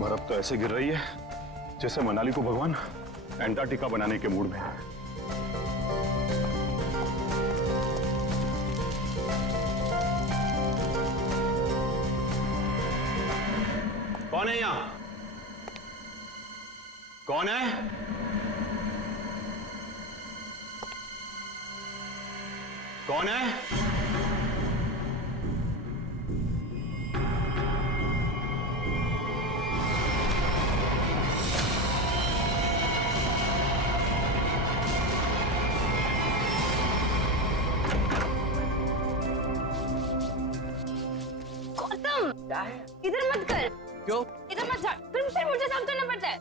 बर्फ तो ऐसे गिर रही है जैसे मनाली को भगवान एंटार्क्टिका बनाने के मूड में है। कौन है यहां? कौन है? कौन है? क्या है? इधर मत कर। क्यों? इधर मत जा, फिर मुझे साफ करना पड़ता है।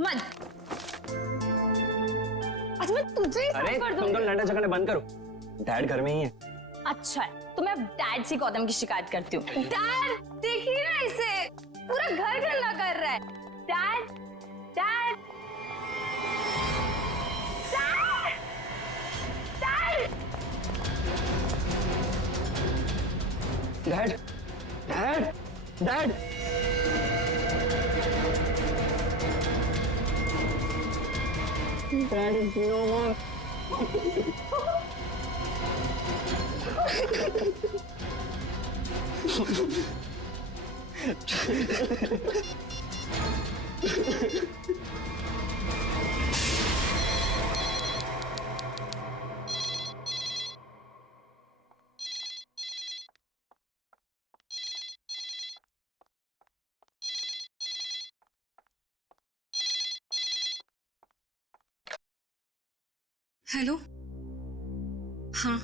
मत। अच्छा मैं तुझे ही साफ कर दूंगी। तुम तो लड़ने झगड़ने बंद करो। डैड घर में ही है। अच्छा है, तो मैं डैड से गौतम की शिकायत करती हूँ। डैड देखिए ना इसे, पूरा घर गंदा कर रहा है। Dad, dad, dad, dad, dad, dad, dad. Dad is no more. Hello. हाँ,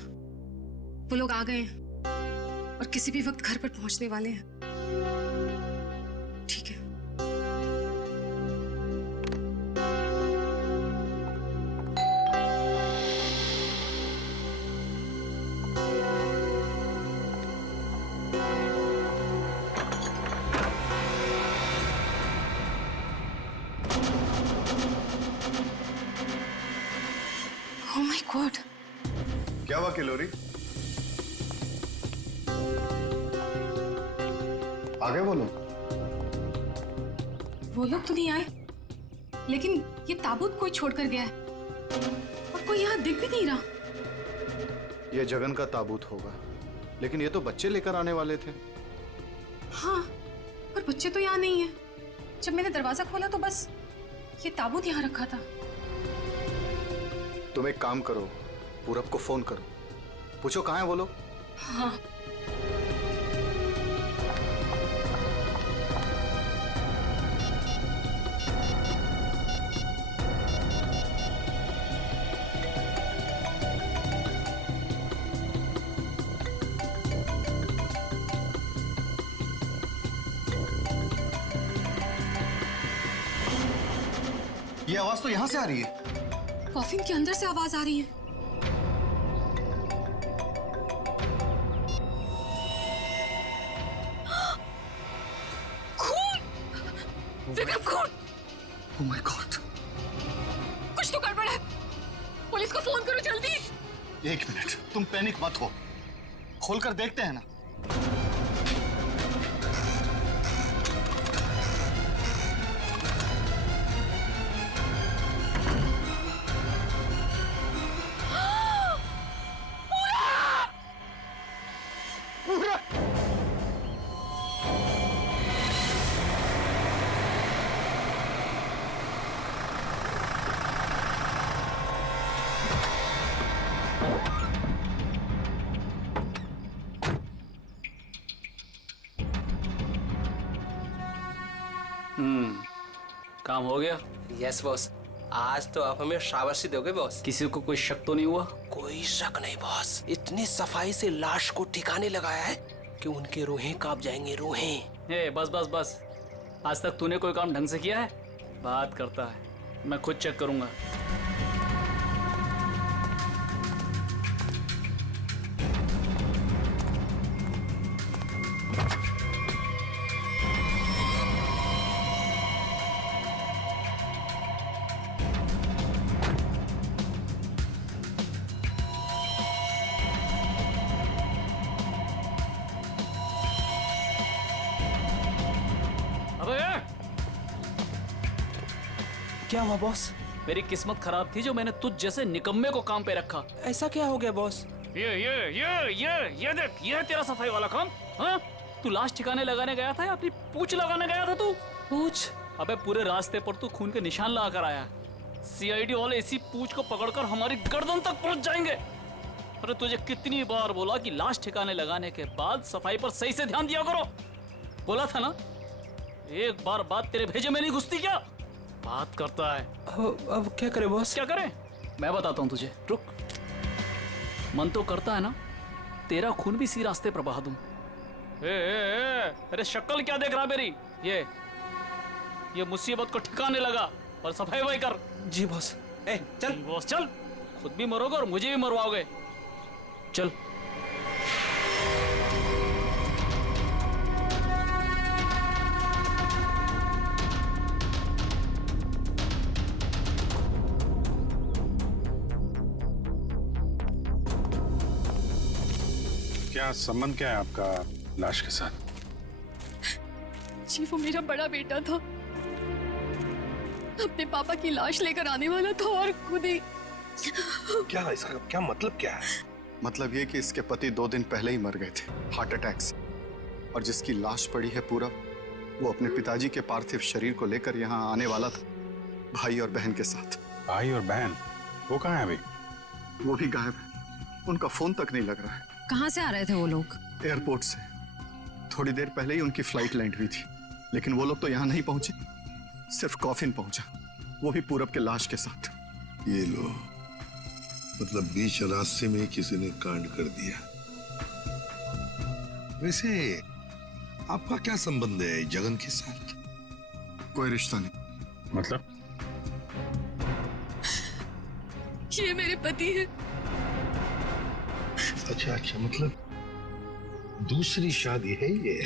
वो लोग आ गए हैं और किसी भी वक्त घर पर पहुंचने वाले हैं। ठीक है। Oh my God! क्या हुआ किलोरी? आ गए वो लोग? वो लोग तो नहीं आए, लेकिन ये ताबूत कोई छोड़कर गया है और कोई यहाँ दिख भी नहीं रहा। ये जगन का ताबूत होगा, लेकिन ये तो बच्चे लेकर आने वाले थे। हाँ, पर बच्चे तो यहाँ नहीं है। जब मैंने दरवाजा खोला तो बस ये ताबूत यहाँ रखा था। तुम एक काम करो, पूरब को फोन करो, पूछो कहाँ है वो लोग। हाँ। ये आवाज तो यहाँ से आ रही है। कॉफिन के अंदर से आवाज आ रही है। खून! विक्रम, खून! Oh my God! कुछ तो गड़बड़ है। पुलिस को फोन करो जल्दी। एक मिनट, तुम पैनिक मत हो, खोलकर देखते हैं ना। काम हो गया? यस बॉस, आज तो आप हमें शाबाशी दोगे बॉस। किसी को कोई शक तो नहीं हुआ? कोई शक नहीं बॉस, इतनी सफाई से लाश को ठिकाने लगाया है कि उनके रूहें कांप जाएंगी, रूहें। ए बस बस बस, आज तक तूने कोई काम ढंग से किया है? बात करता है, मैं खुद चेक करूंगा। अबे क्या हुआ बॉस? मेरी किस्मत खराब थी जो मैंने तुझ जैसे निकम्मे को काम पे रखा। ऐसा क्या हो गया बॉस? ये देख, ये है तेरा सफाई वाला काम। हाँ, तू लाश ठिकाने लगाने गया था या अपनी पूंछ लगाने गया था तू? पूछ? अबे पूरे रास्ते पर तू खून के निशान लगा कर आया। सीआईडी वाले इसी पूंछ को पकड़कर हमारी गर्दन तक पहुंच जाएंगे। अरे तुझे कितनी बार बोला कि लाश ठिकाने लगाने के बाद सफाई पर सही से ध्यान दिया करो। बोला था ना, एक बार बात तेरे भेजे में नहीं घुसती क्या? बात करता है। अब क्या करे बॉस? क्या करें? मैं बताता हूँ तुझे, रुक। मन तो करता है ना तेरा खून भी इसी रास्ते पर बहा दूं। अरे शक्ल क्या देख रहा मेरी? ये मुसीबत को ठिकाने लगा और सफाई वही कर। जी बॉस। चल बॉस चल, खुद भी मरोगे और मुझे भी मरवाओगे। चल। क्या संबंध क्या है आपका लाश के साथ? जी वो मेरा बड़ा बेटा था, अपने पापा की लाश लेकर आने वाला था और खुद ही। क्या इसका क्या मतलब क्या है? मतलब ये कि इसके पति 2 दिन पहले ही मर गए थे हार्ट अटैक से, और जिसकी लाश पड़ी है पूरब, वो अपने पिताजी के पार्थिव शरीर को लेकर यहाँ आने वाला था, भाई और बहन के साथ। भाई और बहन वो कहाँ है अभी? वो भी गायब है, उनका फोन तक नहीं लग रहा है। कहाँ से आ रहे थे वो लोग? एयरपोर्ट से। थोड़ी देर पहले ही उनकी फ्लाइट लैंड हुई थी, लेकिन वो लोग तो यहाँ नहीं पहुंचे, सिर्फ कॉफिन पहुंचा, वो भी पूरब के लाश के साथ। ये लो, मतलब बीच रास्ते में किसी ने कांड कर दिया। वैसे आपका क्या संबंध है जगन के साथ? कोई रिश्ता नहीं। मतलब? ये मेरे पति है। अच्छा अच्छा, मतलब दूसरी शादी है ये?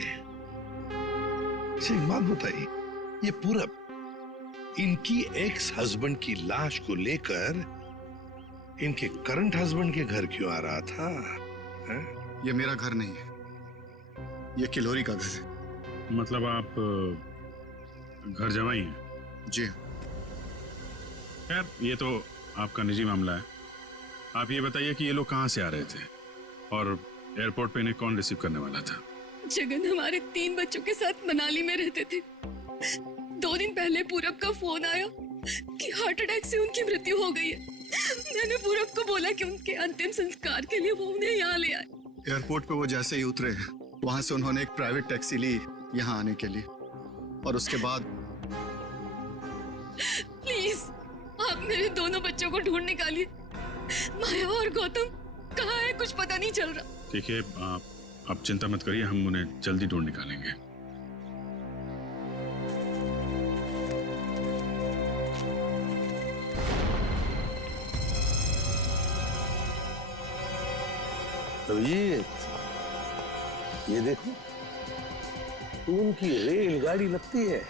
अच्छा एक बात बताइए, ये पूरब इनकी एक्स हस्बैंड की लाश को लेकर इनके करंट हस्बैंड के घर क्यों आ रहा था? है? ये मेरा घर नहीं है, ये किलोरी का घर है। मतलब आप घर जमाई हैं? जी खैर ये तो आपका निजी मामला है। आप ये बताइए कि ये लोग कहाँ से आ रहे थे और एयरपोर्ट पे इन्हें कौन रिसीव करने वाला था? जगन हमारे 3 बच्चों के साथ मनाली में रहते थे। 2 दिन पहले पूरब का फोन आया कि हार्ट अटैक से उनकी मृत्यु हो गई है। मैंने पूरब को बोला कि उनके अंतिम संस्कार के लिए वो उन्हें यहाँ ले आए। एयरपोर्ट पे वो जैसे ही उतरे, वहां से उन्होंने एक प्राइवेट टैक्सी ली यहाँ आने के लिए, और उसके बाद। प्लीज आप मेरे दोनों बच्चों को ढूंढ निकालिए। माया और गौतम कहाँ है, कुछ पता नहीं चल रहा। ठीक है, आप चिंता मत करिए, हम उन्हें जल्दी ढूंढ निकालेंगे। तो ये देखो, उनकी रेलगाड़ी लगती है।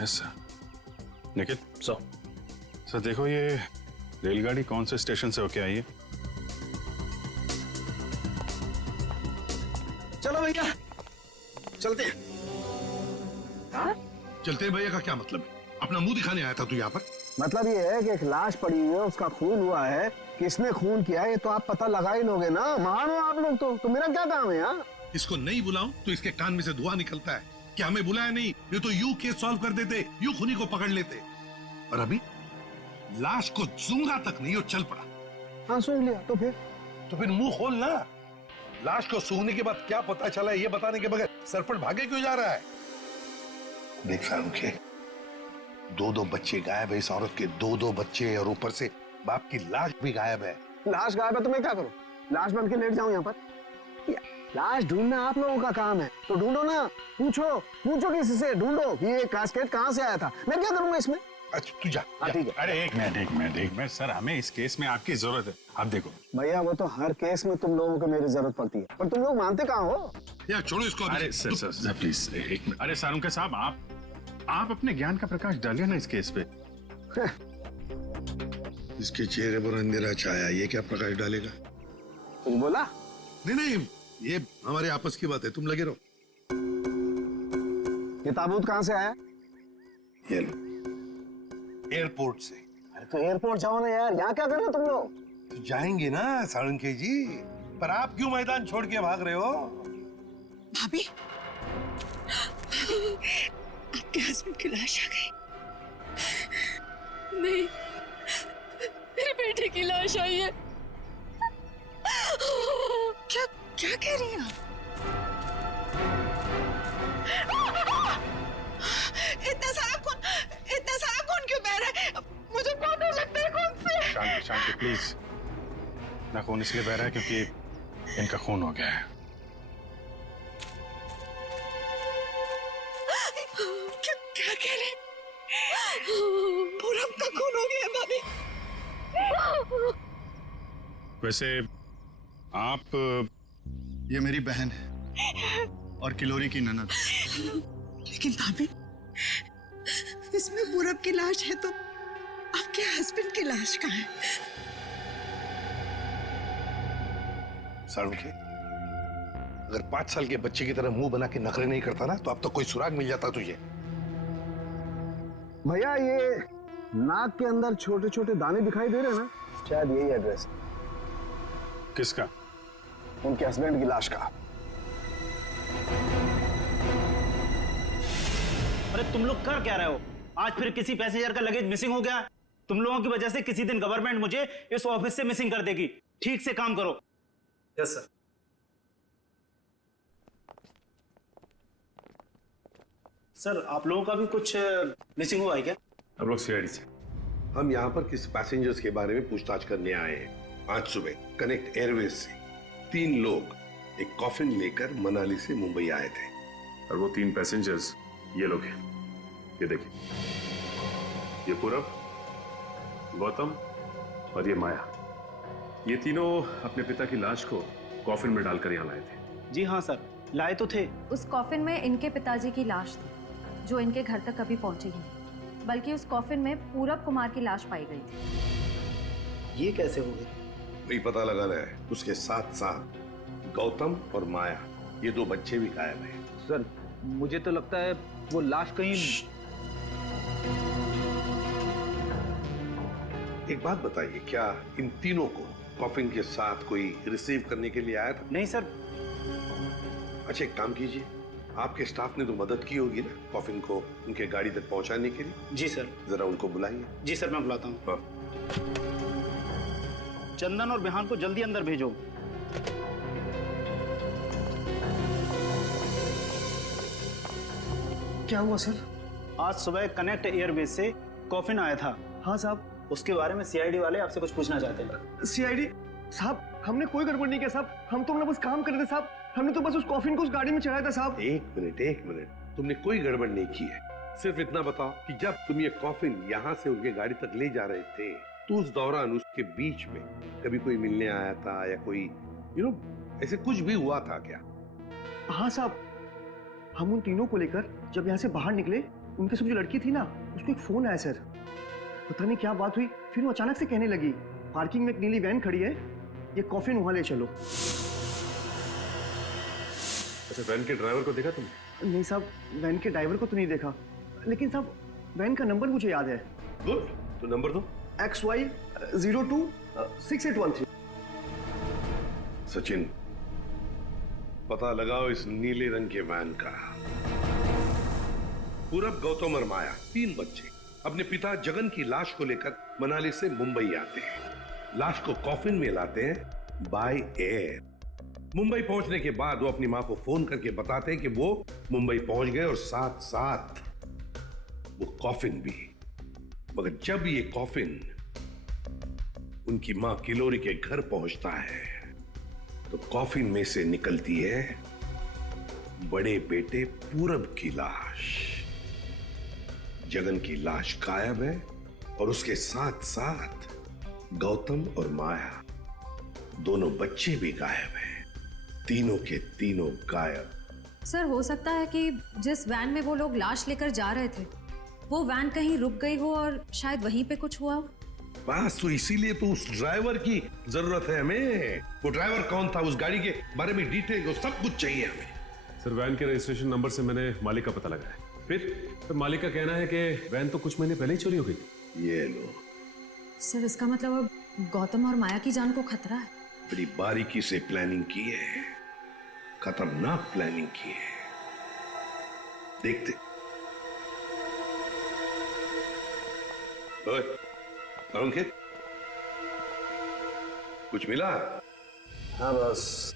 Yes sir. निखिल सर देखो, ये रेलगाड़ी कौन से स्टेशन से होके आई है? चलो भैया चलते हैं। चलते हैं भैया का क्या मतलब है? अपना मुंह दिखाने आया था तू यहाँ पर? मतलब ये है कि एक लाश पड़ी हुई है, उसका खून हुआ है, किसने खून किया है ये तो आप पता लगा ही लोगे ना। महान हो आप लोग तो मेरा क्या काम है यार? इसको नहीं बुलाऊं तो इसके कान में से धुआं निकलता है कि हमें बुलाया नहीं, ये तो यूं केस सॉल्व कर देते, यूं खूनी को पकड़ लेते। और अभी लाश को सूंघा तक नहीं, वो चल पड़ा। हाँ सूंघ लिया तो फिर मुंह खोल ना। लाश को सूंघने के बाद क्या पता चला ये बताने के बगैर सरपट भागे क्यों जा रहा है? देख फारूक के 2 बच्चे गायब है, इस औरत के 2 बच्चे, और ऊपर से बाप की लाश भी गायब है। लाश गायब है तो मैं क्या करूँ? लाश बन के लेट जाऊं यहाँ पर? लाश ढूंढना आप लोगों का काम है, तो ढूंढो ना। पूछो किसी से, ढूंढो कि ये कास्केट कहाँ से आया था। मैं क्या करूंगा इसमें? अच्छा तू जा। ठीक है। अरे एक मिनट सर, हमें इस केस में आपकी जरूरत है। आप देखो भैया, वो तो हर केस में तुम लोगों को मेरी जरूरत पड़ती है, पर तुम लोग मानते कहाँ हो? यार छोड़ो इसको। अरे सर प्लीज एक मिनट। अरे सारुंके साहब, आप अपने ज्ञान का प्रकाश डालिए ना इस केस पे। इसके चेहरे पर अंधेरा छाया, ये क्या प्रकाश डालेगा? कुछ बोला? नहीं, ये हमारे आपस की बात है, तुम लगे रहो। ये ताबूत कहाँ से आया? ये लो, एयरपोर्ट से। अरे तो एयरपोर्ट जाओ ना यार, यहाँ क्या कर रहे हो तुम लोग? तो जाएंगे ना साळुंखे जी, पर आप क्यों मैदान छोड़ के भाग रहे हो? भाभी, आपके हस्बैंड की लाश आ गई। नहीं, मेरे बेटे की लाश आई है। क्या क्या कह रही हैं आप? इतना सारा खून क्यों बह रहा है? मुझे बहुत डर लगता है खून से। शांति शांति प्लीज। ना खून इसलिए बह रहा है क्योंकि इनका खून हो गया है। क्या कह रहे हैं? पूरब का खून हो गया भाभी। वैसे आप ये मेरी बहन है और किलोरी की ननद। लेकिन भाभी, इसमें पूरब की लाश है तो आपके हस्बैंड की लाश कहाँ है? साळुंखे, अगर 5 साल के बच्चे की तरह मुंह बना के नखरे नहीं करता ना, तो अब तक कोई सुराग मिल जाता तुझे। भैया ये नाक के अंदर छोटे छोटे दाने दिखाई दे रहे हैं ना, शायद यही एड्रेस किसका? उनके हस्बैंड की लाश का। अरे तुम लोग कर क्या रहे हो? आज फिर किसी पैसेंजर का लगेज मिसिंग हो गया। तुम लोगों की वजह से किसी दिन गवर्नमेंट मुझे इस ऑफिस से मिसिंग कर देगी। ठीक से काम करो। Yes sir. सर आप लोगों का भी कुछ मिसिंग हुआ है क्या? हम लोग सीआईडी से। हम यहाँ पर किसी पैसेंजर्स के बारे में पूछताछ करने आए हैं। आज सुबह कनेक्ट एयरवेज से 3 लोग एक कॉफिन लेकर मनाली से मुंबई आए थे। और वो 3 पैसेंजर्स ये लोग हैं। ये देखिए, ये पूरब, गौतम और ये माया। ये तीनों अपने पिता की लाश को कॉफिन में डालकर यहाँ लाए थे। जी हाँ सर, लाए तो थे। उस कॉफिन में इनके पिताजी की लाश थी, जो इनके घर तक कभी पहुंची ही नहीं, बल्कि उस कॉफिन में पूरब कुमार की लाश पाई गई थी। ये कैसे हो गई? वही पता लगाना है। उसके साथ साथ गौतम और माया, ये 2 बच्चे भी गायब हैं। सर मुझे तो लगता है वो लाश कहीं। एक बात बताइए, क्या इन तीनों को कॉफिन के साथ कोई रिसीव करने के लिए आया था? नहीं सर। अच्छा एक काम कीजिए, आपके स्टाफ ने तो मदद की होगी ना कॉफिन को उनके गाड़ी तक पहुंचाने के लिए। जी सर। जरा उनको बुलाइए। जी सर, मैं बुलाता हूँ। हाँ। चंदन और बिहान को जल्दी अंदर भेजो। क्या हुआ सर? आज सुबह कनेक्ट एयरवेज से कॉफिन आया था। हाँ साहब। उसके बारे में सीआईडी वाले आपसे कुछ पूछना चाहते हैं। सीआईडी साहब, हमने कोई गड़बड़ नहीं किया साहब। हम तो बस काम कर रहे थे साहब। हमने तो बस उस कॉफिन को उस गाड़ी में चढ़ाया था साहब। एक मिनट, तुमने कोई गड़बड़ नहीं की है। सिर्फ इतना बताओ कि जब तुम ये कॉफिन यहाँ से उनके गाड़ी तक ले जा रहे थे, तो उस दौरान उसके बीच में कभी कोई मिलने आया था या कोई ऐसे कुछ भी हुआ था क्या? हाँ साहब, हम उन तीनों को लेकर जब यहाँ से बाहर निकले, उनके साथ जो लड़की थी ना, उसको एक फोन आया सर। पता नहीं क्या बात हुई, फिर वो अचानक से कहने लगी, पार्किंग में एक नीली वैन खड़ी है, ये कॉफिन वहां ले चलो। अच्छा, वैन के ड्राइवर को देखा तुमने? नहीं साहब, वैन के ड्राइवर को तो नहीं देखा, लेकिन साहब वैन का नंबर मुझे याद है। गुड, तो नंबर दो। XY026813। सचिन, पता लगाओ इस नीले रंग के वैन का। पूरब, गौतम और माया 3 बच्चे अपने पिता जगन की लाश को लेकर मनाली से मुंबई आते हैं। लाश को कॉफिन में लाते हैं बाय एयर। मुंबई पहुंचने के बाद वो अपनी मां को फोन करके बताते हैं कि वो मुंबई पहुंच गए और साथ साथ वो कॉफिन भी। मगर जब ये कॉफिन उनकी मां किलोरी के घर पहुंचता है, तो कॉफिन में से निकलती है बड़े बेटे पूरब की लाश। जगन की लाश गायब है और उसके साथ साथ गौतम और माया, दोनों बच्चे भी गायब हैं। तीनों के तीनों गायब। सर, हो सकता है कि जिस वैन में वो लोग लाश लेकर जा रहे थे, वो वैन कहीं रुक गई हो और शायद वहीं पे कुछ हुआ हो। बस तो इसीलिए तो उस ड्राइवर की जरूरत है हमें। वो ड्राइवर कौन था, उस गाड़ी के बारे में डिटेल, सब कुछ चाहिए हमें। सर, वैन के रजिस्ट्रेशन नंबर से मैंने मालिक का पता लगाया। फिर मालिक का कहना है कि वैन तो कुछ महीने पहले ही चोरी हो गई। ये लो। सर इसका मतलब अब गौतम और माया की जान को खतरा है। बड़ी बारीकी से प्लानिंग की है, खतरनाक प्लानिंग की है। देखते। ओए, अंकित, कुछ मिला? हाँ बस,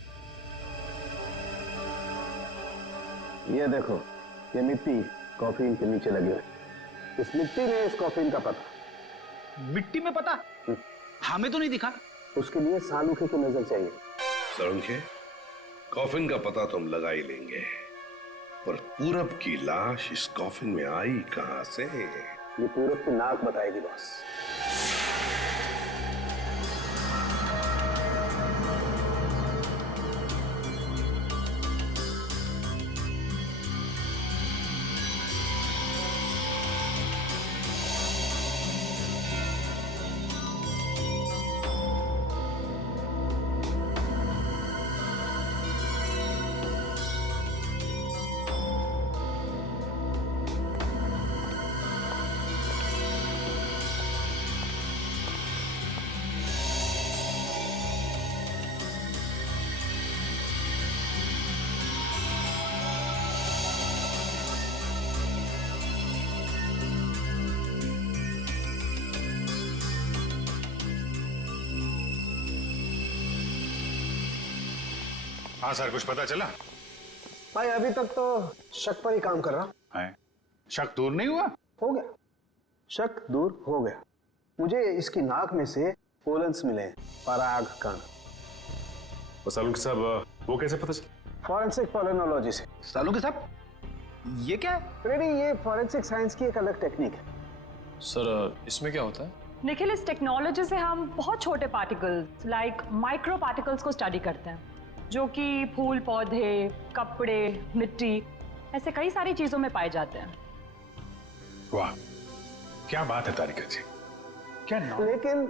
ये देखो, ये मिट्टी कॉफीन के नीचे लगी हुई। इस मिट्टी में इस कॉफीन का पता। मिट्टी में पता? हमें तो नहीं दिखा। उसके लिए सालूखे की नजर चाहिए। सड़ुंखे, कॉफिन का पता तो हम लगा ही लेंगे, पर पूरब की लाश इस कॉफिन में आई कहां से? ये पूरब की नाक बताएगी बॉस। हाँ सर, कुछ पता चला? भाई अभी तक तो शक पर ही काम कर रहा है। शक दूर नहीं हुआ? हो गया, शक दूर हो गया। मुझे इसकी नाक में से पोलन्स मिले, पराग कण। सालुंखे साहब, वो कैसे पता चला? फॉरेंसिक पोलिनोलॉजी से। सालुंखे साहब, ये क्या है? रेडी, ये फॉरेंसिक साइंस की एक अलग टेक्निक है। सर इसमें क्या होता है? निखिल, इस टेक्नोलॉजी से हम बहुत छोटे पार्टिकल्स लाइक माइक्रो पार्टिकल्स को स्टडी करते हैं, जो कि फूल, पौधे, कपड़े, मिट्टी, ऐसे कई सारी चीजों में पाए जाते हैं। वाह, क्या बात है तारिका जी, क्या नाम? लेकिन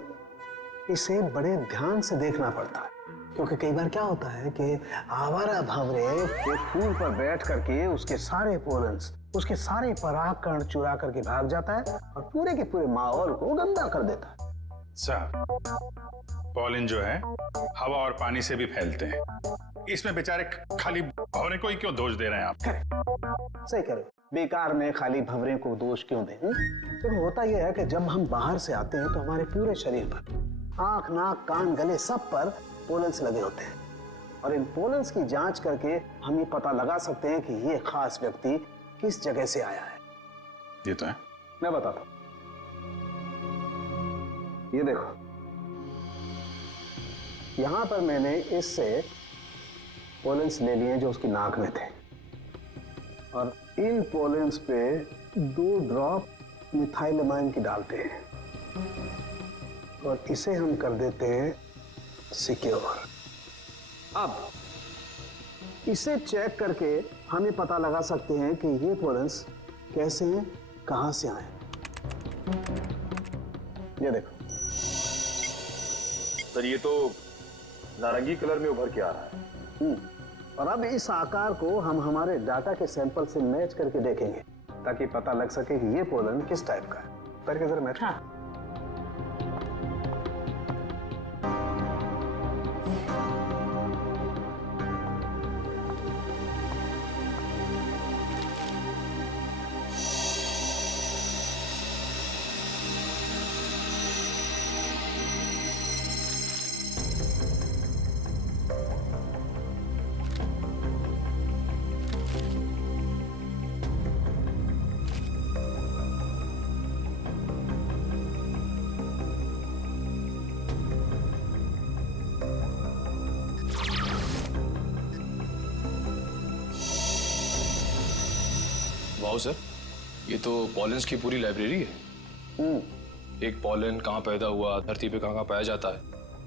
इसे बड़े ध्यान से देखना पड़ता है, क्योंकि कई बार क्या होता है कि आवारा भंवरे के फूल पर बैठ करके उसके सारे पोलन्स, उसके सारे पराग कण चुरा करके भाग जाता है और पूरे के पूरे माहौल को गंदा कर देता है। साहब, पॉलिन जो है हवा और पानी से भी फैलते हैं, इसमें बेचारे खाली भंवरे को ही क्यों दोष दे रहे हैं आप? सही करो, बेकार में खाली भंवरे को दोष क्यों दें? तो होता यह है कि जब हम बाहर से आते हैं तो हमारे पूरे शरीर पर, आंख, नाक, कान, गले, सब पर पोलन्स लगे होते हैं, और इन पोलन्स की जांच करके हम ये पता लगा सकते हैं कि ये खास व्यक्ति किस जगह से आया है। ये तो है। मैं बताता हूं, ये देखो, यहां पर मैंने इससे पोलन्स ले लिए जो उसकी नाक में थे, और इन पोलन्स पे 2 ड्रॉप मिथाइलमाइन की डालते हैं और इसे हम कर देते हैं सिक्योर। अब इसे चेक करके हम ये पता लगा सकते हैं कि ये पोलन्स कैसे हैं, कहां से आए। ये देखो सर, ये तो नारंगी कलर में उभर के आ रहा है। और अब इस आकार को हम हमारे डाटा के सैंपल से मैच करके देखेंगे, ताकि पता लग सके कि ये पोलन किस टाइप का है। करके जरा मैच। हाँ। वाओ सर, ये तो पॉलेंस की पूरी लाइब्रेरी है। एक पॉलन कहाँ पैदा हुआ, धरती पे कहाँ पाया जाता है,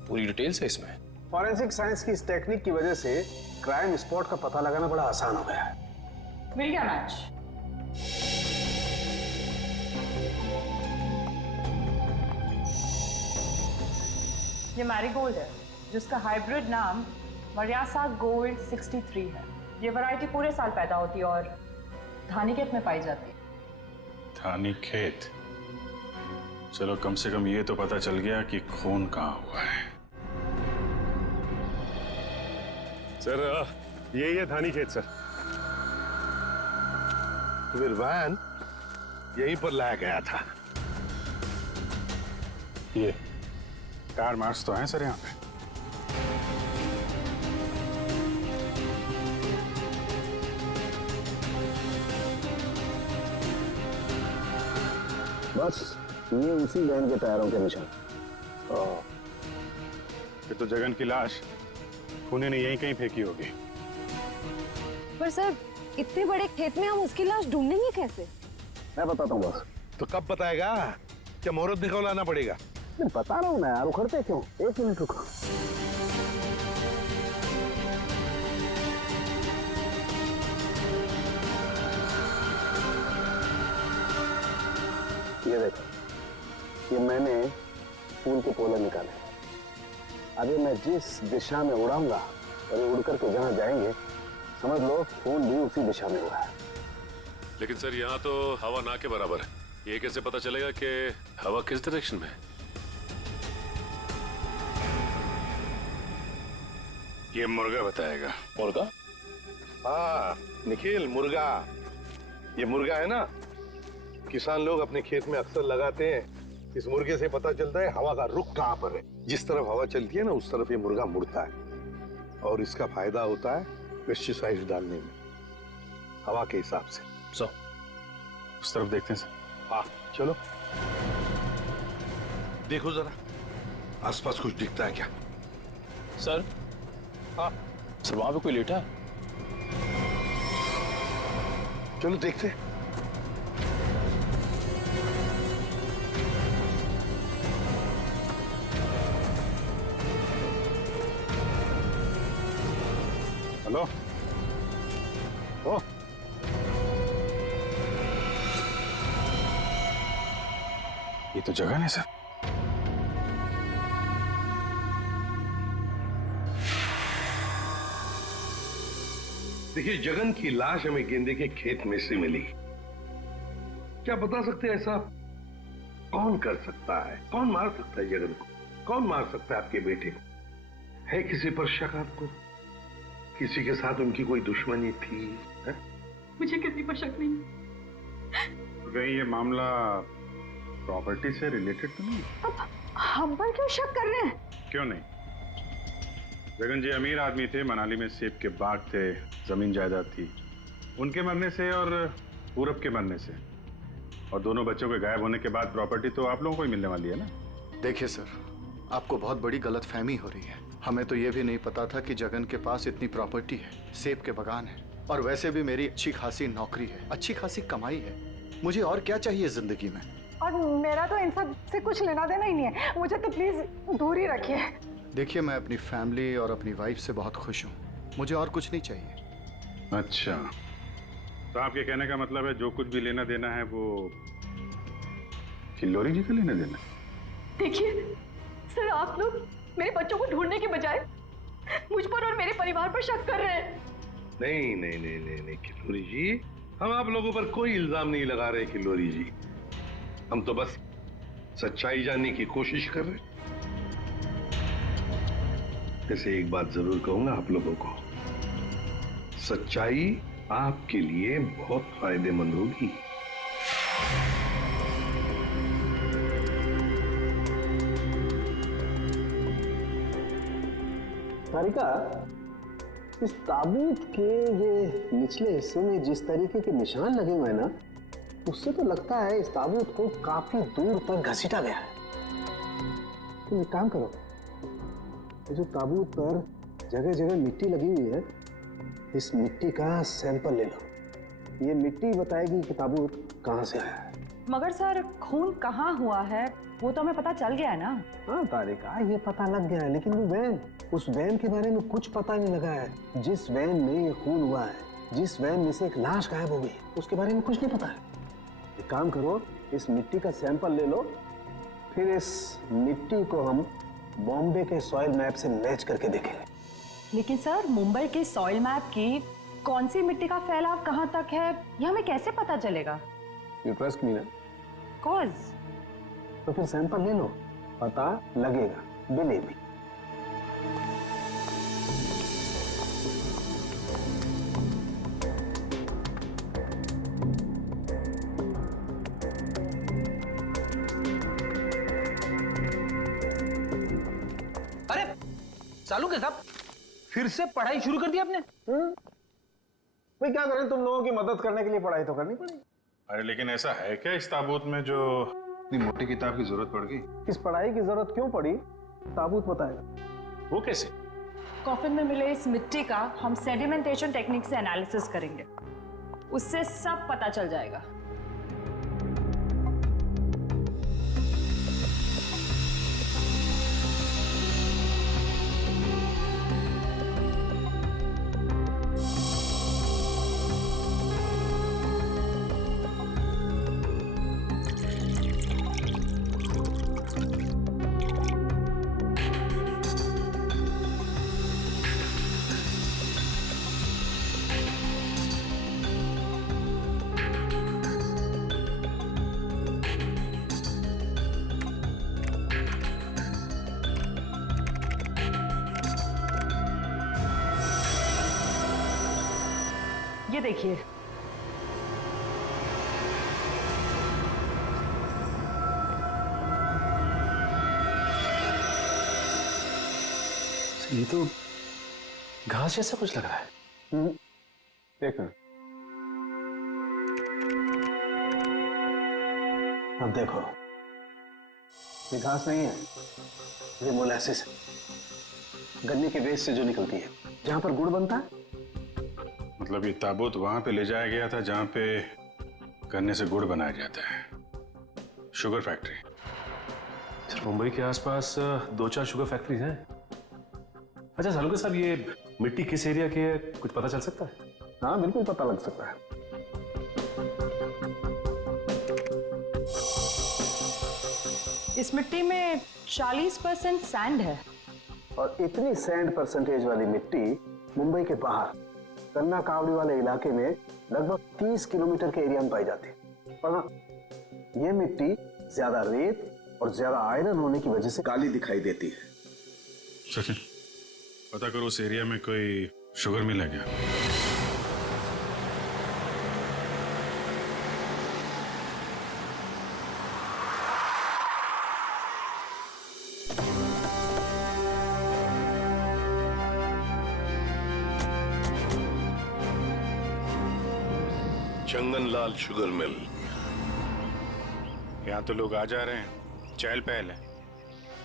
पूरी डिटेल्स है इसमें। फॉरेंसिक साइंस की इस टेक्निक की वजह से क्राइम स्पॉट का पता लगाना बड़ा आसान हो गया है। मिल गया मैच। ये मैरीगोल्ड है, जिसका हाइब्रिड नाम मरियासा गोल्ड 63 है। ये वैरायटी पूरे साल पैदा होती है और धानी खेत में पाई जाती है। धानी खेत? चलो कम से कम ये तो पता चल गया कि खून कहाँ हुआ है। सर यही है धानी खेत सर। फिर वैन यहीं पर लाया गया था। ये टायर मार्क्स तो हैं सर यहाँ पे। बस ये उसी वैन के टायरों के निशान। फिर तो जगन की लाश खूनी ने यहीं कहीं फेंकी होगी। पर सर इतने बड़े खेत में हम उसकी लाश ढूंढेंगे कैसे? मैं बताता हूँ बस। तो कब बताएगा? क्या मुहूर्त निकलवाना पड़ेगा? मैं बता रहा हूँ ना यार, उखड़ते क्यों? 1 मिनट रुको। ये देखो, ये मैंने फूल के पोले निकाले। अभी मैं जिस दिशा में उड़ाऊंगा और ये उड़ करके जहां जाएंगे समझ लो खून भी उसी दिशा में हुआ है। लेकिन सर यहाँ तो हवा ना के बराबर है, ये कैसे पता चलेगा कि हवा किस डायरेक्शन में है? ये मुर्गा बताएगा। मुर्गा? हाँ निखिल, मुर्गा। ये मुर्गा है ना, किसान लोग अपने खेत में अक्सर लगाते हैं। इस मुर्गे से पता चलता है हवा का रुख कहाँ पर है। जिस तरफ हवा चलती है ना उस तरफ ये मुर्गा मुड़ता है और इसका फायदा होता है पेस्टिसाइड डालने में, हवा के हिसाब से। उस तरफ देखते हैं सर। हाँ चलो देखो जरा आसपास कुछ दिखता है क्या? सर? हाँ सर वहां पे कोई लेटा है। चलो देखते हैं। हेलो? ओ ये तो जगह है सर। देखिए जगन की लाश हमें गेंदे के खेत में से मिली। क्या बता सकते हैं ऐसा कौन कर सकता है? कौन मार सकता है जगन को? कौन मार सकता है आपके बेटे को? है किसी पर शक आपको? किसी के साथ उनकी कोई दुश्मनी थी? है? मुझे किसी पर शक नहीं। तो कहीं ये मामला प्रॉपर्टी से रिलेटेड तो नहीं? अब हम पर क्यों शक कर रहे हैं? क्यों नहीं? जगन जी अमीर आदमी थे, मनाली में सेब के बाग थे, जमीन जायदाद थी। उनके मरने से और पूरब के मरने से और दोनों बच्चों के गायब होने के बाद प्रॉपर्टी तो आप लोगों को ही मिलने वाली है ना। देखिए सर, आपको बहुत बड़ी गलतफहमी हो रही है। हमें तो ये भी नहीं पता था कि जगन के पास इतनी प्रॉपर्टी है, सेब के बागान है और वैसे भी मेरी अच्छी खासी नौकरी है, अच्छी खासी कमाई है। मुझे और क्या चाहिए जिंदगी में? और मेरा तो इन सब से कुछ लेना देना ही नहीं है, मुझे तो प्लीज दूर ही रखिए। देखिए मैं अपनी फैमिली और अपनी वाइफ से बहुत खुश हूँ, मुझे और कुछ नहीं चाहिए। अच्छा, तो आपके कहने का मतलब है जो कुछ भी लेना देना है वो किल्लोरी जी का लेना देना? देखिए सर, आप लोग मेरे बच्चों को ढूंढने के बजाय मुझ पर और मेरे परिवार पर शक कर रहे हैं। नहीं नहीं नहीं नहीं नहीं किल्लोरी जी, हम आप लोगों पर कोई इल्जाम नहीं लगा रहे किल्लोरी जी। हम तो बस सच्चाई जानने की कोशिश कर रहे हैं। जैसे एक बात जरूर कहूंगा आप लोगों को, सच्चाई आपके लिए बहुत फायदेमंद होगी। तारिका, इस ताबूत के ये निचले हिस्से में जिस तरीके के निशान लगे हुए हैं ना, उससे तो लगता है इस ताबूत को काफी दूर तक घसीटा गया है। तुम एक काम करो, ये जो ताबूत पर जगह जगह मिट्टी लगी हुई है, इस मिट्टी का सैंपल ले लो। ये मिट्टी बताएगी कि ताबूत कहाँ से आया है। मगर सर खून कहाँ हुआ है वो तो हमें पता चल गया है ना। हाँ तारिका, ये पता लग गया है, लेकिन वो वैन, उस वैन के बारे में कुछ पता नहीं लगा है। जिस वैन में ये खून हुआ है, जिस वैन में से एक लाश गायब हो गई, उसके बारे में कुछ नहीं पता है। एक काम करो, इस मिट्टी का सैंपल ले लो, फिर इस मिट्टी को हम बॉम्बे के सॉइल मैप से मैच करके देखेंगे। लेकिन सर मुंबई के सॉइल मैप की कौन सी मिट्टी का फैलाव कहाँ तक है ये हमें कैसे पता चलेगा? यू ट्रस्ट मी ना? कॉज तो फिर सैंपल ले लो, पता लगेगा, बिलीव मी। अरे सालू के साहब, फिर से पढ़ाई शुरू कर दी आपने? भाई क्या करें, तुम लोगों की मदद करने के लिए पढ़ाई तो करनी पड़ेगी। अरे लेकिन ऐसा है क्या इस ताबूत में जो इतनी मोटी किताब की जरूरत पड़ गई? इस पढ़ाई की जरूरत क्यों पड़ी, ताबूत बताएगा। वो कैसे? कॉफिन में मिले इस मिट्टी का हम सेडिमेंटेशन टेक्निक से एनालिसिस करेंगे, उससे सब पता चल जाएगा। ये देखिए, ये तो घास जैसा कुछ लग रहा है। देखो, अब देखो, ये घास नहीं है, ये मोलासिस है, गन्ने के वेस्ट से जो निकलती है, जहां पर गुड़ बनता है। मतलब ये ताबूत वहां पे ले जाया गया था जहां पे गन्ने से गुड़ बनाया जाता है, शुगर फैक्ट्री। सर, मुंबई के आसपास 2-4 शुगर फैक्ट्रीज हैं। अच्छा सालू के साहब, ये मिट्टी किस एरिया की है, कुछ पता चल सकता है? हाँ बिल्कुल पता लग सकता है। इस मिट्टी में 40% सैंड है। और इतनी सैंड परसेंटेज वाली मिट्टी मुंबई के बाहर कन्ना कावड़ी वाले इलाके में लगभग 30 किलोमीटर के एरिया में पाई जाती है। पर हाँ, ये मिट्टी ज्यादा रेत और ज्यादा आयरन होने की वजह से काली दिखाई देती है। सचिन, पता करो उस एरिया में कोई शुगर मिल है क्या? चंगनलाल शुगर मिल। यहाँ तो लोग आ जा रहे हैं, चहल पहल है।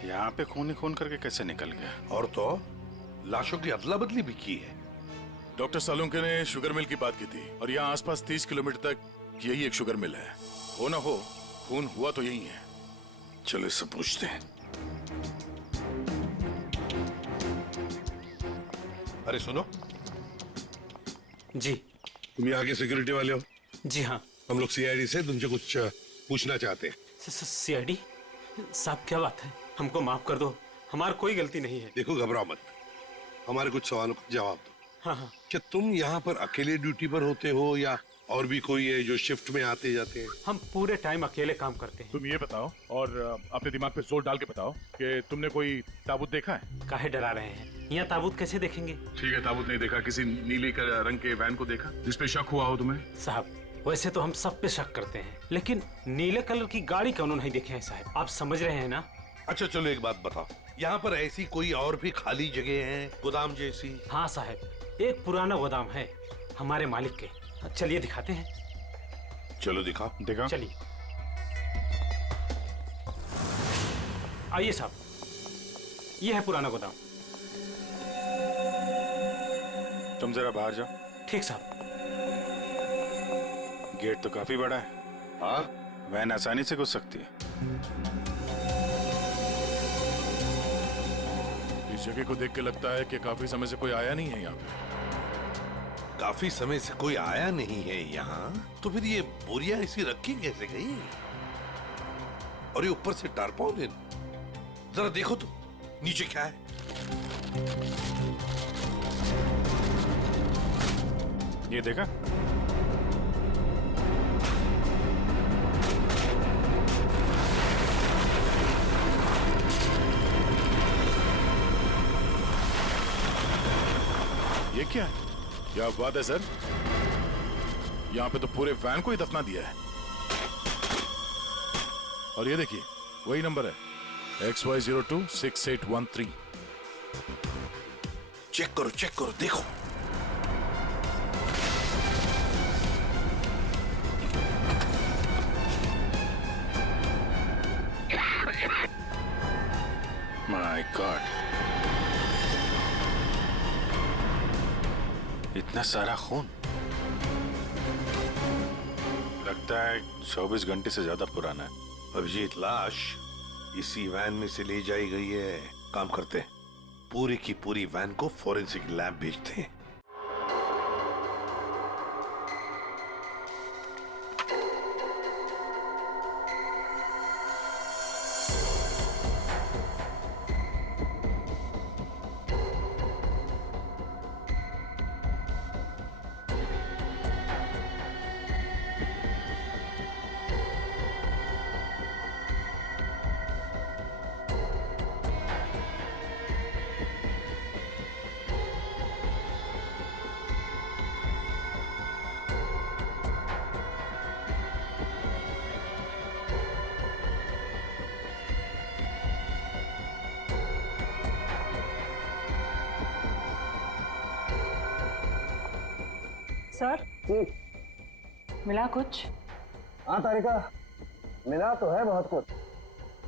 यहाँ पे खून ही खून करके कैसे निकल गया? और तो लाशों की अदला बदली भी की है। डॉक्टर सालुंके ने शुगर मिल की बात की थी और यहाँ आसपास 30 किलोमीटर तक यही एक शुगर मिल है। हो ना हो, खून हुआ तो यही है। चलो इससे पूछते हैं। अरे सुनो जी। तुम यहाँ के सिक्योरिटी वाले हो? जी हाँ। हम लोग सीआईडी से तुमसे कुछ पूछना चाहते हैं। सीआईडी साहब, क्या बात है? हमको माफ कर दो, हमारी कोई गलती नहीं है। देखो घबराओ मत, हमारे कुछ सवालों का जवाब दो। हाँ हाँ। क्या तुम यहाँ पर अकेले ड्यूटी पर होते हो या और भी कोई है जो शिफ्ट में आते जाते हैं? हम पूरे टाइम अकेले काम करते हैं। तुम ये बताओ और अपने दिमाग पे जोर डाल के बताओ कि तुमने कोई ताबूत देखा है? काहे डरा रहे हैं? यहाँ ताबूत कैसे देखेंगे? ठीक है, ताबूत नहीं देखा, किसी नीले रंग के वैन को देखा जिस पे शक हुआ हो तुम्हें? साहब, वैसे तो हम सब पे शक करते हैं, लेकिन नीले कलर की गाड़ी क्यों नहीं देखे हैं साहब? आप समझ रहे हैं ना? अच्छा चलो एक बात बताओ, यहाँ पर ऐसी कोई और भी खाली जगह है, गोदाम जैसी? हाँ साहब, एक पुराना गोदाम है हमारे मालिक के। चलिए दिखाते हैं। चलो दिखाओ। दिखा। चलिए आइए साहब, ये है पुराना गोदाम। तुम जरा बाहर जाओ। ठीक साहब। गेट तो काफी बड़ा है। हाँ, वैन आसानी से घुस सकती है। इस जगह को देख के लगता है कि काफी समय से कोई आया नहीं है यहाँ पे। काफी समय से कोई आया नहीं है यहाँ, तो फिर ये बोरियां ऐसी रखी कैसे गई? और ये ऊपर से टारपॉलिन, जरा देखो तो नीचे क्या है। ये देखा? क्या है? क्या बात है सर, यहाँ पे तो पूरे वैन को ही दफना दिया है। और ये देखिए वही नंबर है XY026813। चेक करो देखो। माय गॉड, इतना सारा खून। लगता है 24 घंटे से ज्यादा पुराना है। अभिजीत, लाश इसी वैन में से ले जाई गई है। काम करते हैं, पूरी की पूरी वैन को फॉरेंसिक लैब भेजते हैं। सर मिला कुछ? हाँ तारिका, मिला तो है बहुत कुछ,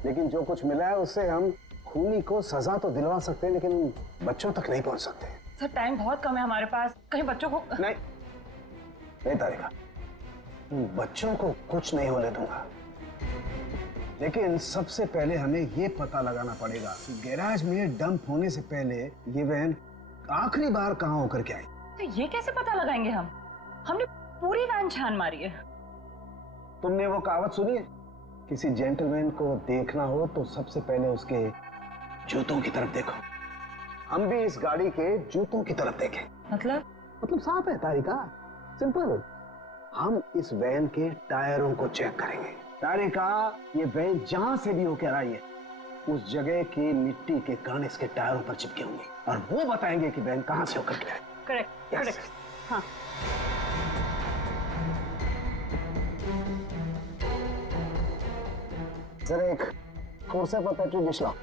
लेकिन जो कुछ मिला है उससे हम खूनी को सजा तो दिलवा सकते हैं, लेकिन बच्चों तक नहीं पहुंच सकते। सर टाइम बहुत कम है हमारे पास, कहीं बच्चों को नहीं तारिका, बच्चों को कुछ नहीं होने दूंगा, लेकिन सबसे पहले हमें ये पता लगाना पड़ेगा कि गैराज में डंप होने से पहले ये वैन आखिरी बार कहाँ होकर के आई। तो ये कैसे पता लगाएंगे हम? हमने पूरी वैन छान मारी है। तुमने वो कहावत सुनी है, किसी जेंटलमैन को देखना हो तो सबसे पहले उसके जूतों की तरफ देखो। हम भी इस गाड़ी के जूतों की तरफ देखें। मतलब साफ है तारिका, सिंपल। हम इस वैन के टायरों को चेक करेंगे। तारिका, ये वैन जहां से भी होकर आई है उस जगह की मिट्टी के कण इसके टायरों पर चिपके होंगे और वो बताएंगे कि वैन कहां से होकर के आई। करेक्ट। हाँ। जरा एक कोर्सा पर पेट्रोल डिश लाओ।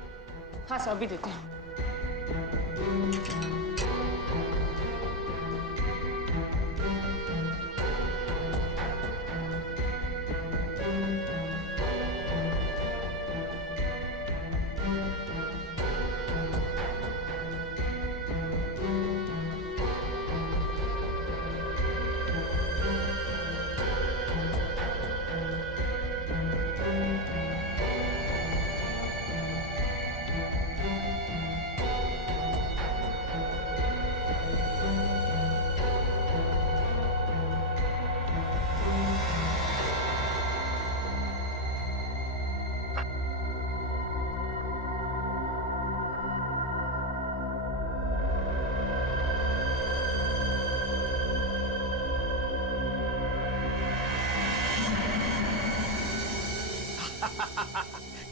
हाँ सर, अभी देते हैं।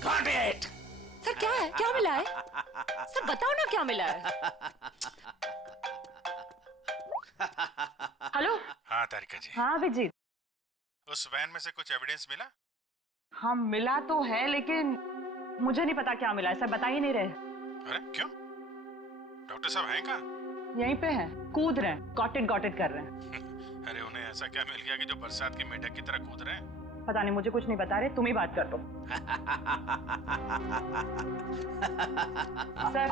Got it! सर क्या है? क्या मिला है? सर बताओ ना क्या मिला है? हेलो? हाँ तारिका जी। हाँ अभिजीत। उस वैन में से कुछ एविडेंस मिला? हाँ मिला तो है, लेकिन मुझे नहीं पता क्या मिला है। सर बता ही नहीं रहे। अरे क्यों? डॉक्टर साहब हैं कहाँ? यहीं पे है, कूद रहे हैं, गॉट इट कर रहे हैं। अरे उन्हें ऐसा क्या मिल गया कि जो बरसात की मेढक की तरह कूद रहे हैं? पता नहीं, मुझे कुछ नहीं बता रहे, तुम ही बात कर दो। सर।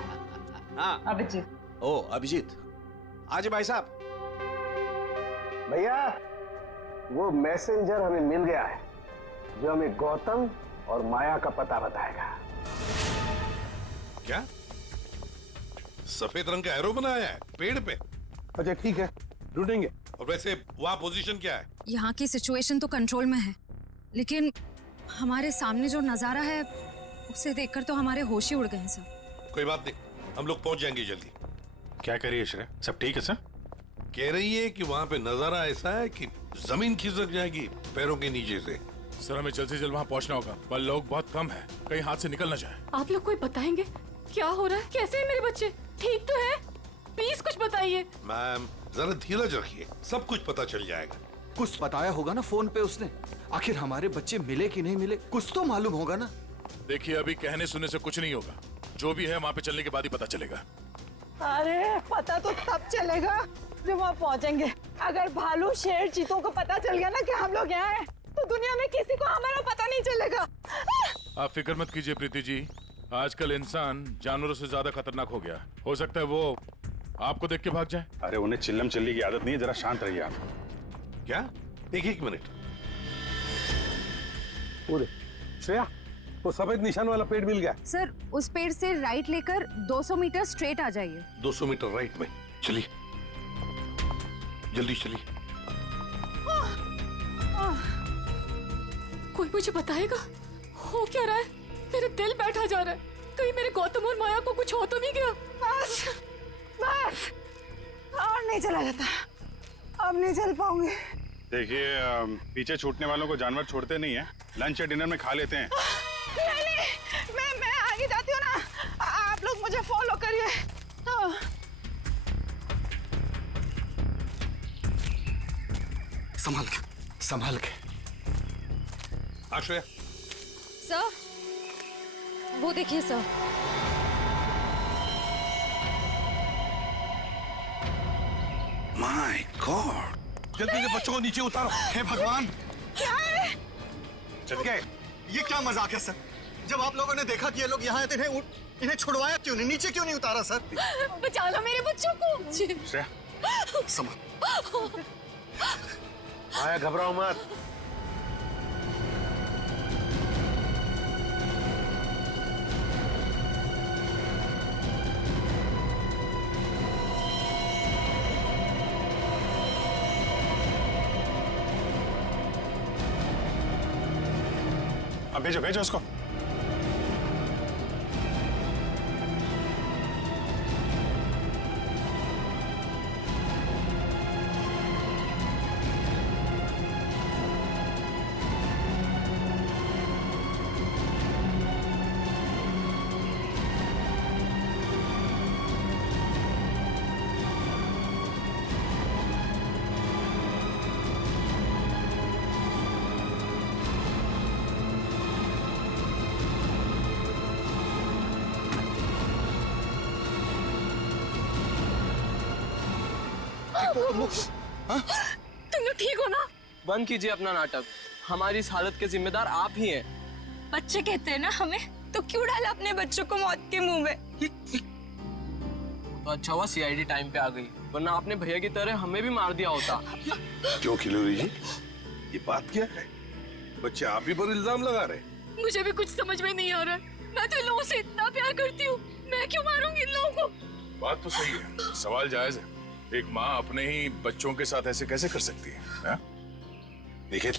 हाँ अभिजीत। ओ अभिजीत, आज भाई साहब। भैया, वो मैसेंजर हमें मिल गया है जो हमें गौतम और माया का पता बताएगा। क्या? सफेद रंग का एरो बनाया है पेड़ पे? अच्छा ठीक है, ढूंढेंगे। और वैसे वहाँ पोजीशन क्या है? यहाँ की सिचुएशन तो कंट्रोल में है, लेकिन हमारे सामने जो नजारा है उसे देखकर तो हमारे होश ही उड़ गए हैं सर। कोई बात नहीं, हम लोग पहुंच जाएंगे जल्दी। क्या करिए श्रेया, सब ठीक है सर? कह रही है कि वहाँ पे नजारा ऐसा है कि जमीन खिसक जाएगी पैरों के नीचे से। सर हमें जल्द से जल्द वहाँ पहुँचना होगा, पर लोग बहुत कम है, कहीं हाथ से निकल ना जाए। आप लोग कोई बताएंगे क्या हो रहा है? कैसे है मेरे बच्चे? ठीक तो है? प्लीज कुछ बताइए। मैम जरा धीरज रखिए, सब कुछ पता चल जाएगा। कुछ बताया होगा ना फोन पे उसने। आखिर हमारे बच्चे मिले कि नहीं मिले, कुछ तो मालूम होगा ना। देखिए अभी कहने सुनने से कुछ नहीं होगा, जो भी है वहाँ पे चलने के बाद ही पता चलेगा। अरे पता तो तब चलेगा जब वहाँ पहुँचेंगे। अगर भालू शेर चीतों को पता चल गया ना कि हम लोग यहाँ हैं, तो दुनिया में किसी को हमारा पता नहीं चलेगा। आप फिक्र मत कीजिए प्रीति जी, आजकल इंसान जानवरों से ज्यादा खतरनाक हो गया। हो सकता है वो आपको देख के भाग जाए। अरे उन्हें चिल्लम चिल्ली की आदत नहीं है, जरा शांत रहिए आप। क्या? एक मिनट। श्रेया, वो सफेद निशान वाला पेड़ मिल गया। सर उस पेड़ से राइट लेकर 200 मीटर स्ट्रेट आ जाइए। 200 मीटर राइट में। चलिए जल्दी चलिए। कोई मुझे बताएगा हो क्या रहा है? मेरा दिल बैठा जा रहा है, कहीं मेरे गौतम और माया को कुछ हो तो नहीं गया। बस बस, और नहीं चला जाता, अब नहीं चल पाऊंगी। देखिए पीछे छूटने वालों को जानवर छोड़ते नहीं है, लंच या डिनर में खा लेते हैं। नहीं, मैं आगे जाती हूँ ना, आप लोग मुझे फॉलो करिए। संभाल के, संभाल के। आश्रया, सर वो देखिए सर। माय गॉड, जल्दी से बच्चों को नीचे उतारो। हे भगवान, क्या है? चल गए। ये क्या मजाक है सर? जब आप लोगों ने देखा कि ये लोग यहाँ आए थे, इन्हें छुड़वाया क्यों नहीं, नीचे क्यों नहीं उतारा सर? बचा लो मेरे बच्चों को। श्रेया, संभाल। माया घबराओ मत। अब भेजो भेजो उसको। तुम लोग ठीक हो ना? बंद कीजिए अपना नाटक, हमारी इस हालत के जिम्मेदार आप ही हैं। बच्चे कहते हैं ना हमें, तो क्यों डाला अपने बच्चों को मौत के मुंह में? तो अच्छा हुआ सीआईडी टाइम पे आ गई, वरना आपने भैया की तरह हमें भी मार दिया होता। क्यों खिलोरी जी, ये बात क्या है? बच्चे आप ही पर इल्जाम लगा रहे। मुझे भी कुछ समझ में नहीं आ रहा है। मैं तो इन लोगों से इतना प्यार करती हूँ, मैं क्यों मारूंगी इन लोगों को? बात तो सही है, सवाल जायज है। एक माँ अपने ही बच्चों के साथ ऐसे कैसे कर सकती है? देखिए,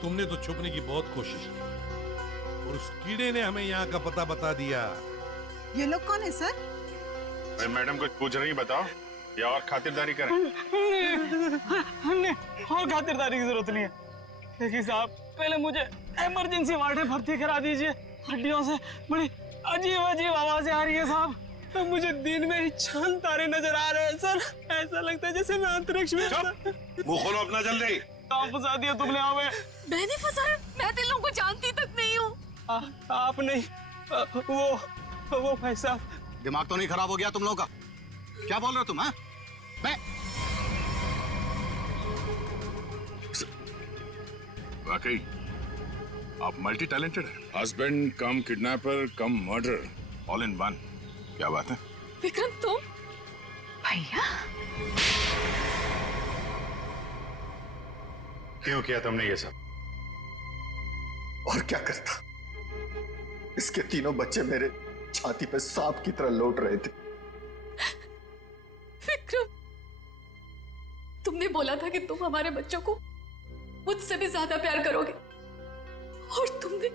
तुमने तो छुपने की बहुत कोशिश की और उस कीड़े ने हमें यहाँ का पता बता दिया। ये लोग कौन है सर? भाई मैडम कुछ पूछ रही, बताओ या और खातिरदारी करें? हमने और खातिरदारी की जरूरत नहीं है। देखिए साहब, पहले मुझे इमरजेंसी वार्ड में भर्ती करा दीजिए। हड्डियों से बड़ी अजीब अजीब आवाजें आ रही है साहब। तो मुझे दिन में ही चांद तारे नजर आ रहे हैं सर। ऐसा लगता है जैसे मैं अंतरिक्ष में। मुंह खोलो अपना जल्दी। आप फंसा दिया तुमने हमें। मैंने फंसाया? मैं तो इन लोगों को जानती तक नहीं हूँ। आप नहीं, वो भाई साहब। दिमाग तो नहीं खराब हो गया तुम लोगों का? क्या बोल रहे हो तुम? हाँ, मैं वाकई आप मल्टी टैलेंटेड है। Husband come kidnapper come murder, all in one. क्या बात है? विक्रम तुम? भैया क्यों किया तुमने ये सब? और क्या करता? इसके तीनों बच्चे मेरे छाती पे सांप की तरह लौट रहे थे। विक्रम, तुमने बोला था कि तुम हमारे बच्चों को मुझसे भी ज्यादा प्यार करोगे, और तुमने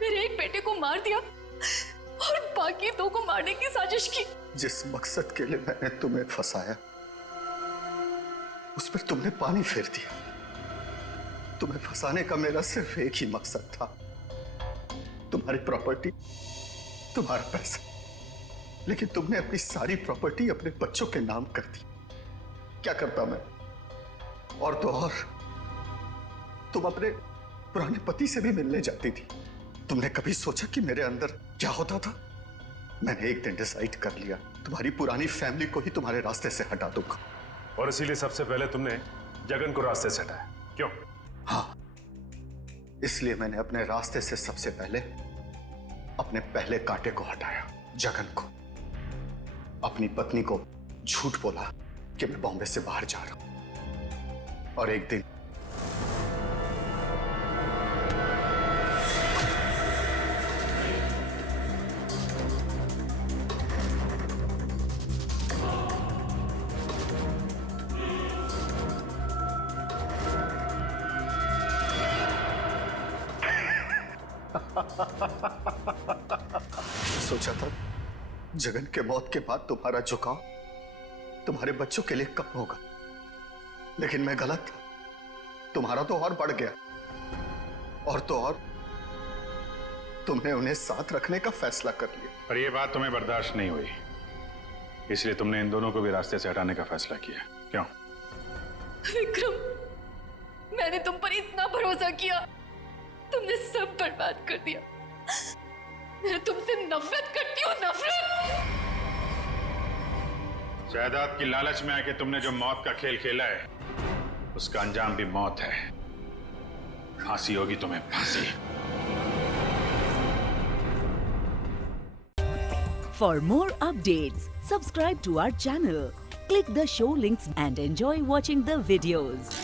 मेरे एक बेटे को मार दिया और बाकी दो को मारने की साजिश की। जिस मकसद के लिए मैंने तुम्हें फंसाया, उस पर तुमने पानी फेर दिया। तुम्हें फंसाने का मेरा सिर्फ एक ही मकसद था, तुम्हारी प्रॉपर्टी, तुम्हारा पैसा। लेकिन तुमने अपनी सारी प्रॉपर्टी अपने बच्चों के नाम कर दी। क्या करता मैं? और तो और तुम अपने पुराने पति से भी मिलने जाती थी। तुमने कभी सोचा कि मेरे अंदर क्या होता था? मैंने एक दिन डिसाइड कर लिया, तुम्हारी पुरानी फैमिली को ही तुम्हारे रास्ते से हटा दूंगा। और इसीलिए सबसे पहले तुमने जगन को रास्ते से हटाया, क्यों? हाँ, इसलिए मैंने अपने रास्ते से सबसे पहले अपने पहले कांटे को हटाया, जगन को। अपनी पत्नी को झूठ बोला कि मैं बॉम्बे से बाहर जा रहा हूं। और एक दिन सोचा था जगन के मौत के बाद तुम्हारा झुकाव तुम्हारे बच्चों के लिए कब होगा, लेकिन मैं गलत था। तुम्हारा तो और बढ़ गया। और तो और तुमने उन्हें साथ रखने का फैसला कर लिया। पर यह बात तुम्हें बर्दाश्त नहीं हुई, इसलिए तुमने इन दोनों को भी रास्ते से हटाने का फैसला किया, क्यों? विक्रम, मैंने तुम पर इतना भरोसा किया, तुमने सब बर्बाद कर दिया। मैं तुमसे नफरत करती हूँ, नफरत। जायदाद की लालच में आके तुमने जो मौत का खेल खेला है, उसका अंजाम भी मौत है। फांसी होगी तुम्हें, फांसी। For more updates, subscribe to our channel, click the show links and enjoy watching the videos.